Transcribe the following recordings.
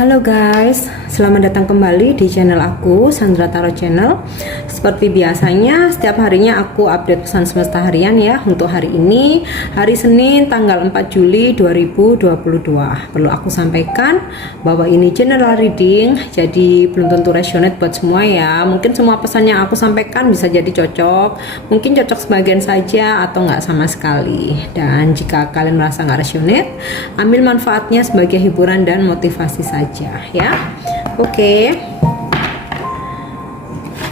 Halo guys, selamat datang kembali di channel aku, Sandra Tarot Channel. Seperti biasanya, setiap harinya aku update pesan semesta harian ya. Untuk hari ini, hari Senin tanggal 4 Juli 2022. Perlu aku sampaikan bahwa ini general reading, jadi belum tentu resonate buat semua ya. Mungkin semua pesan yang aku sampaikan bisa jadi cocok, mungkin cocok sebagian saja atau nggak sama sekali. Dan jika kalian merasa nggak resonate, ambil manfaatnya sebagai hiburan dan motivasi saja ya. Oke.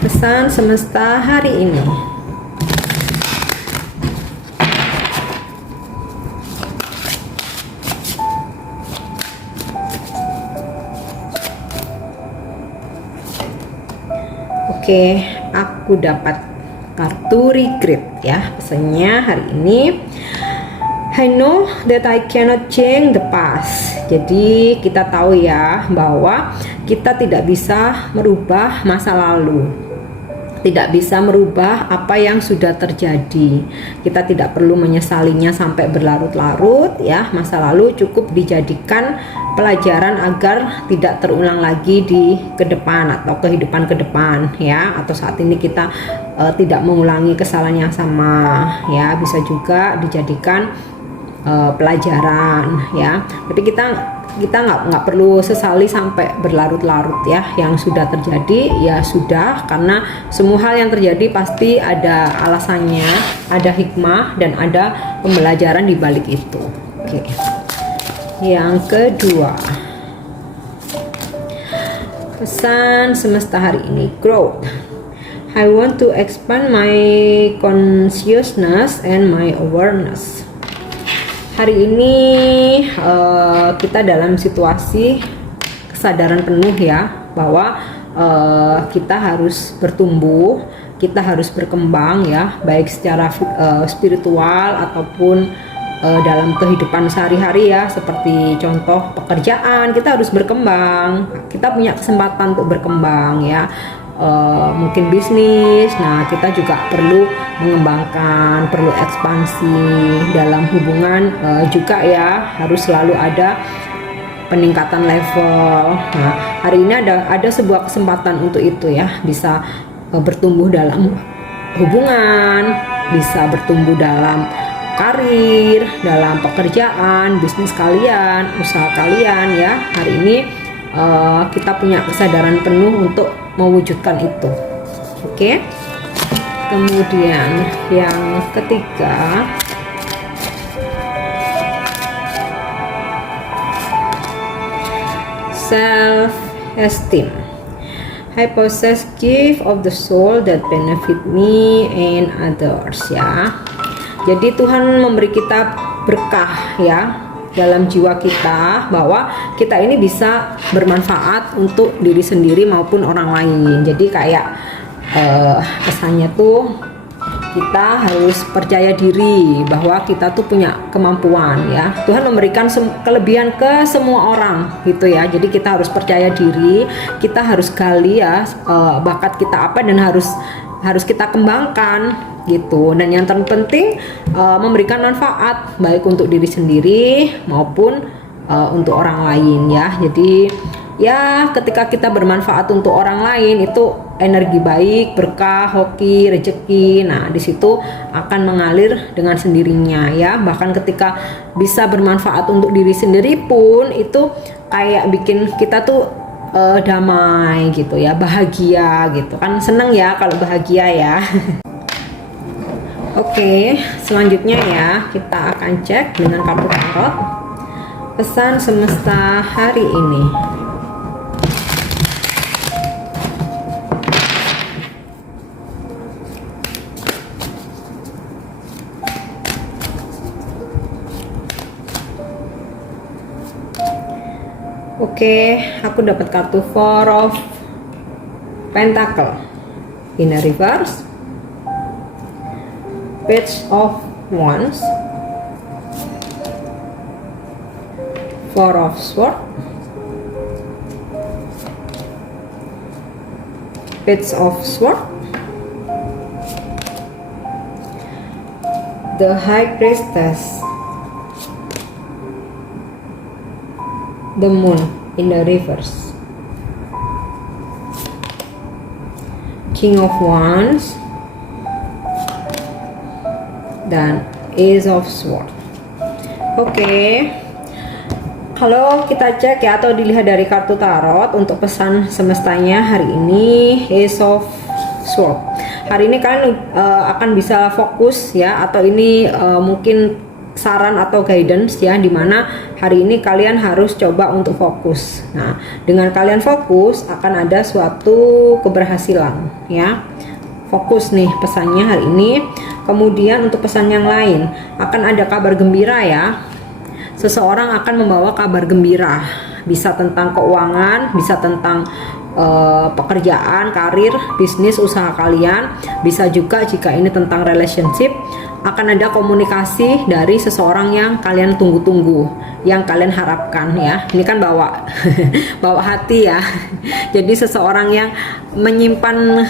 Pesan semesta hari ini. Oke, aku dapat kartu regret ya. Pesannya hari ini, I know that I cannot change the past. Jadi kita tahu ya bahwa kita tidak bisa merubah masa lalu, tidak bisa merubah apa yang sudah terjadi. Kita tidak perlu menyesalinya sampai berlarut-larut ya. Masa lalu cukup dijadikan pelajaran agar tidak terulang lagi di ke depan atau kehidupan ke depan ya, atau saat ini kita tidak mengulangi kesalahan yang sama ya. Bisa juga dijadikan pelajaran ya. Tapi kita nggak perlu sesali sampai berlarut-larut ya. Yang sudah terjadi ya sudah, karena semua hal yang terjadi pasti ada alasannya, ada hikmah dan ada pembelajaran di balik itu. Oke. Yang kedua, pesan semesta hari ini, growth. I want to expand my consciousness and my awareness. Hari ini kita dalam situasi kesadaran penuh ya, bahwa kita harus bertumbuh, kita harus berkembang ya, baik secara spiritual ataupun dalam kehidupan sehari-hari ya. Seperti contoh pekerjaan, kita harus berkembang, kita punya kesempatan untuk berkembang ya. Mungkin bisnis, nah kita juga perlu mengembangkan, perlu ekspansi dalam hubungan juga ya, harus selalu ada peningkatan level. Nah hari ini ada sebuah kesempatan untuk itu ya, bisa bertumbuh dalam hubungan, bisa bertumbuh dalam karir, dalam pekerjaan, bisnis kalian, usaha kalian ya. Hari ini kita punya kesadaran penuh untuk mewujudkan itu. Oke. Kemudian yang ketiga, self esteem. I possess gift of the soul that benefit me and others ya. Jadi Tuhan memberi kita berkah ya dalam jiwa kita, bahwa kita ini bisa bermanfaat untuk diri sendiri maupun orang lain. Jadi kayak pesannya tuh kita harus percaya diri bahwa kita tuh punya kemampuan ya. Tuhan memberikan kelebihan ke semua orang gitu ya. Jadi kita harus percaya diri, kita harus gali ya bakat kita apa, dan harus kita kembangkan gitu. Dan yang terpenting memberikan manfaat baik untuk diri sendiri maupun untuk orang lain ya. Jadi ya ketika kita bermanfaat untuk orang lain, itu energi baik, berkah, hoki, rezeki. Nah di situ akan mengalir dengan sendirinya ya. Bahkan ketika bisa bermanfaat untuk diri sendiri pun, itu kayak bikin kita tuh damai gitu ya, bahagia gitu kan. Seneng ya kalau bahagia ya. Oke, selanjutnya ya kita akan cek dengan kartu tarot pesan semesta hari ini. Oke, aku dapat kartu Four of Pentacle in a reverse, Page of Wands, Four of Swords, Page of Swords, the High Priestess, the Moon. in the reverse. King of Wands dan Ace of Swords. Oke. Kalau kita cek ya atau dilihat dari kartu tarot untuk pesan semestanya hari ini, Ace of Swords. Hari ini kalian akan bisa fokus ya, atau ini mungkin saran atau guidance ya, dimana hari ini kalian harus coba untuk fokus. Nah, dengan kalian fokus akan ada suatu keberhasilan ya. Fokus nih pesannya hari ini. Kemudian untuk pesan yang lain akan ada kabar gembira ya. Seseorang akan membawa kabar gembira, bisa tentang keuangan, bisa tentang pekerjaan, karir, bisnis, usaha kalian, bisa juga jika ini tentang relationship, akan ada komunikasi dari seseorang yang kalian tunggu-tunggu, yang kalian harapkan ya. Ini kan bawa bawa hati ya. Jadi seseorang yang menyimpan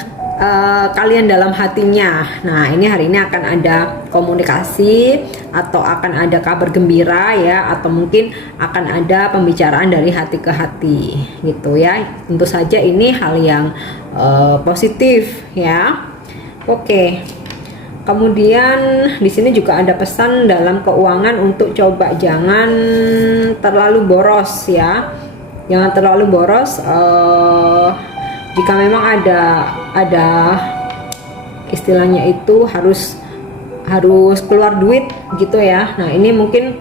kalian dalam hatinya. Nah, ini hari ini akan ada komunikasi atau akan ada kabar gembira ya, atau mungkin akan ada pembicaraan dari hati ke hati gitu ya. Tentu saja ini hal yang positif ya. Oke. Kemudian di sini juga ada pesan dalam keuangan untuk coba jangan terlalu boros ya. Jangan terlalu boros. Jika memang ada istilahnya itu harus keluar duit gitu ya. Nah, ini mungkin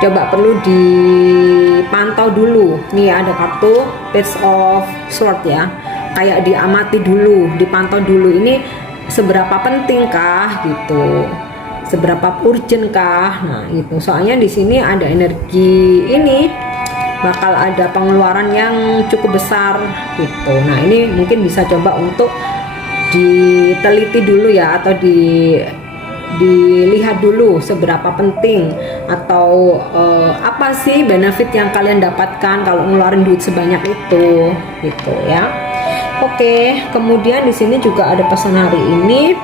coba perlu dipantau dulu. Nih ada kartu Page of Swords ya. Kayak diamati dulu, dipantau dulu, ini seberapa pentingkah gitu. Seberapa urgent kah? Nah, itu. Soalnya di sini ada energi ini bakal ada pengeluaran yang cukup besar gitu. Nah, ini mungkin bisa coba untuk diteliti dulu ya, atau dilihat dulu seberapa penting atau apa sih benefit yang kalian dapatkan kalau ngeluarin duit sebanyak itu gitu ya. Oke, kemudian di sini juga ada pesan hari ini.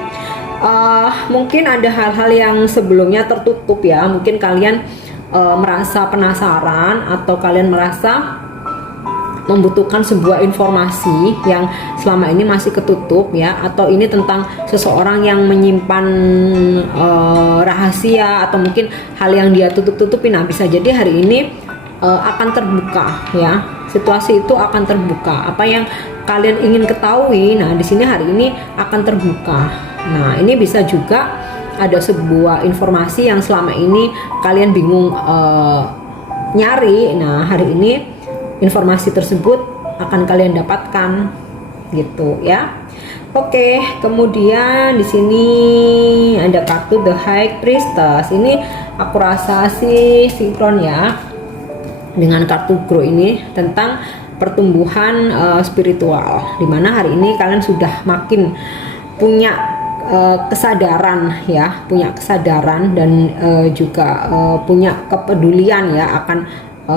Mungkin ada hal-hal yang sebelumnya tertutup ya. Mungkin kalian merasa penasaran atau kalian merasa membutuhkan sebuah informasi yang selama ini masih ketutup ya, atau ini tentang seseorang yang menyimpan rahasia atau mungkin hal yang dia tutup-tutupin. Nah, bisa jadi hari ini akan terbuka ya, situasi itu akan terbuka, apa yang kalian ingin ketahui. Nah, di sini hari ini akan terbuka. Nah, ini bisa juga ada sebuah informasi yang selama ini kalian bingung nyari. Nah, hari ini informasi tersebut akan kalian dapatkan gitu ya. Oke, kemudian di sini ada kartu The High Priestess. Ini aku rasa sih sinkron ya dengan kartu Grow ini tentang pertumbuhan spiritual, dimana hari ini kalian sudah makin punya kesadaran ya, punya kesadaran dan juga punya kepedulian ya akan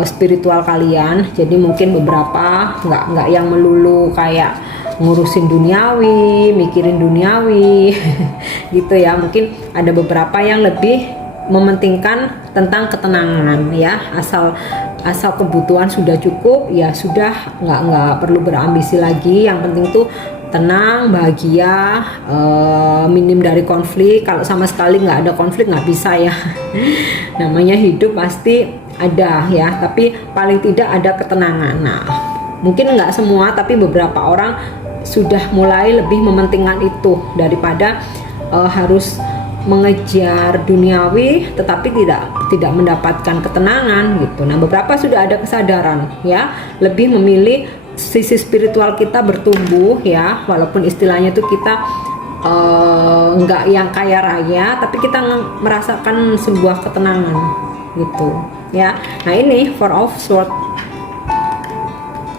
spiritual kalian. Jadi mungkin beberapa nggak yang melulu kayak ngurusin duniawi, mikirin duniawi gitu ya. Mungkin ada beberapa yang lebih mementingkan tentang ketenangan ya, asal kebutuhan sudah cukup ya sudah, nggak perlu berambisi lagi. Yang penting tuh tenang, bahagia, minim dari konflik. Kalau sama sekali nggak ada konflik nggak bisa ya. Namanya hidup pasti ada ya, tapi paling tidak ada ketenangan. Nah, mungkin nggak semua, tapi beberapa orang sudah mulai lebih mementingkan itu daripada harus mengejar duniawi tetapi tidak mendapatkan ketenangan gitu. Nah, beberapa sudah ada kesadaran ya, lebih memilih sisi spiritual kita bertumbuh ya, walaupun istilahnya itu kita nggak yang kaya raya, tapi kita merasakan sebuah ketenangan gitu ya. Nah, ini Four of Swords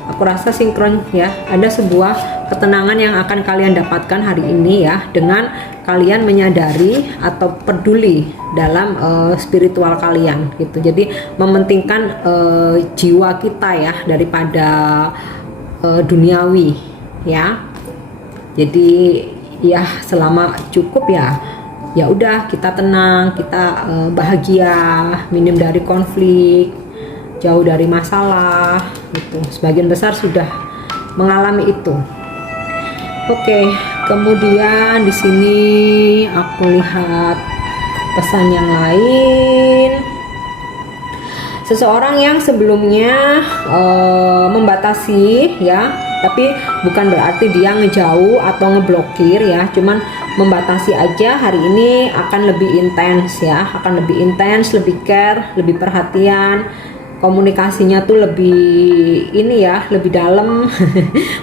aku rasa sinkron ya, ada sebuah ketenangan yang akan kalian dapatkan hari ini ya, dengan kalian menyadari atau peduli dalam spiritual kalian gitu. Jadi mementingkan jiwa kita ya daripada duniawi ya. Jadi ya selama cukup ya udah kita tenang, kita bahagia, minim dari konflik jauh dari masalah gitu. Sebagian besar sudah mengalami itu. Oke, kemudian di sini aku lihat pesan yang lain. Seseorang yang sebelumnya membatasi ya, tapi bukan berarti dia ngejauh atau ngeblokir ya, cuman membatasi aja. Hari ini akan lebih intens ya, akan lebih intens, lebih care, lebih perhatian. Komunikasinya tuh lebih ini ya, lebih dalam.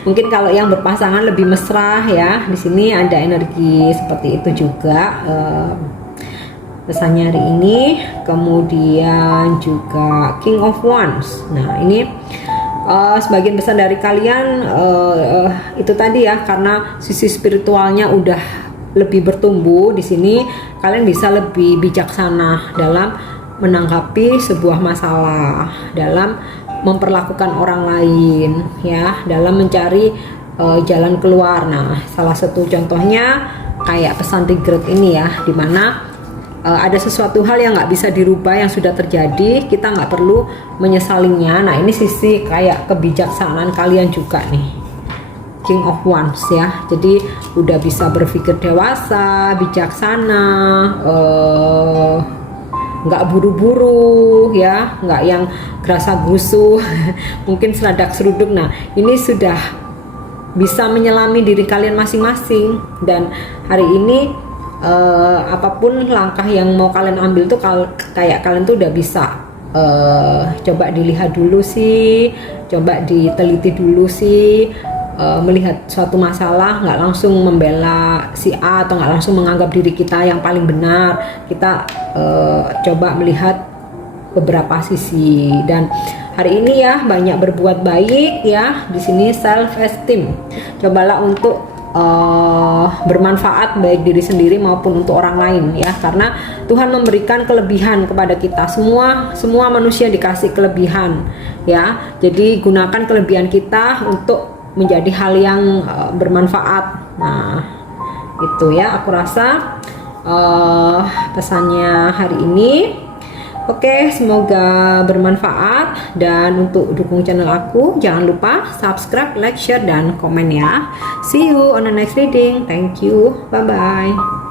Mungkin kalau yang berpasangan lebih mesra ya. Di sini ada energi seperti itu juga. Pesannya hari ini. Kemudian juga King of Wands. Nah ini sebagian besar dari kalian itu tadi ya, karena sisi spiritualnya udah lebih bertumbuh. Di sini kalian bisa lebih bijaksana dalam menanggapi sebuah masalah, dalam memperlakukan orang lain ya, dalam mencari jalan keluar. Nah salah satu contohnya kayak pesan Tigret ini ya, dimana ada sesuatu hal yang nggak bisa dirubah yang sudah terjadi, kita nggak perlu menyesalinya. Nah ini sisi kayak kebijaksanaan kalian juga nih, King of Wands ya. Jadi udah bisa berpikir dewasa, bijaksana, nggak buru-buru ya, nggak yang gerasa gusuh, mungkin seradak seruduk. Nah ini sudah bisa menyelami diri kalian masing-masing. Dan hari ini apapun langkah yang mau kalian ambil tuh kayak kalian tuh udah bisa coba dilihat dulu sih, coba diteliti dulu sih, melihat suatu masalah, nggak langsung membela si A atau nggak langsung menganggap diri kita yang paling benar. Kita coba melihat beberapa sisi. Dan hari ini ya banyak berbuat baik ya. Di sini self esteem, cobalah untuk bermanfaat baik diri sendiri maupun untuk orang lain ya, karena Tuhan memberikan kelebihan kepada kita. Semua manusia dikasih kelebihan ya, jadi gunakan kelebihan kita untuk menjadi hal yang bermanfaat. Nah itu ya, aku rasa pesannya hari ini. Oke, semoga bermanfaat. Dan untuk dukung channel aku, jangan lupa subscribe, like, share, dan komen ya. See you on the next reading. Thank you. Bye-bye.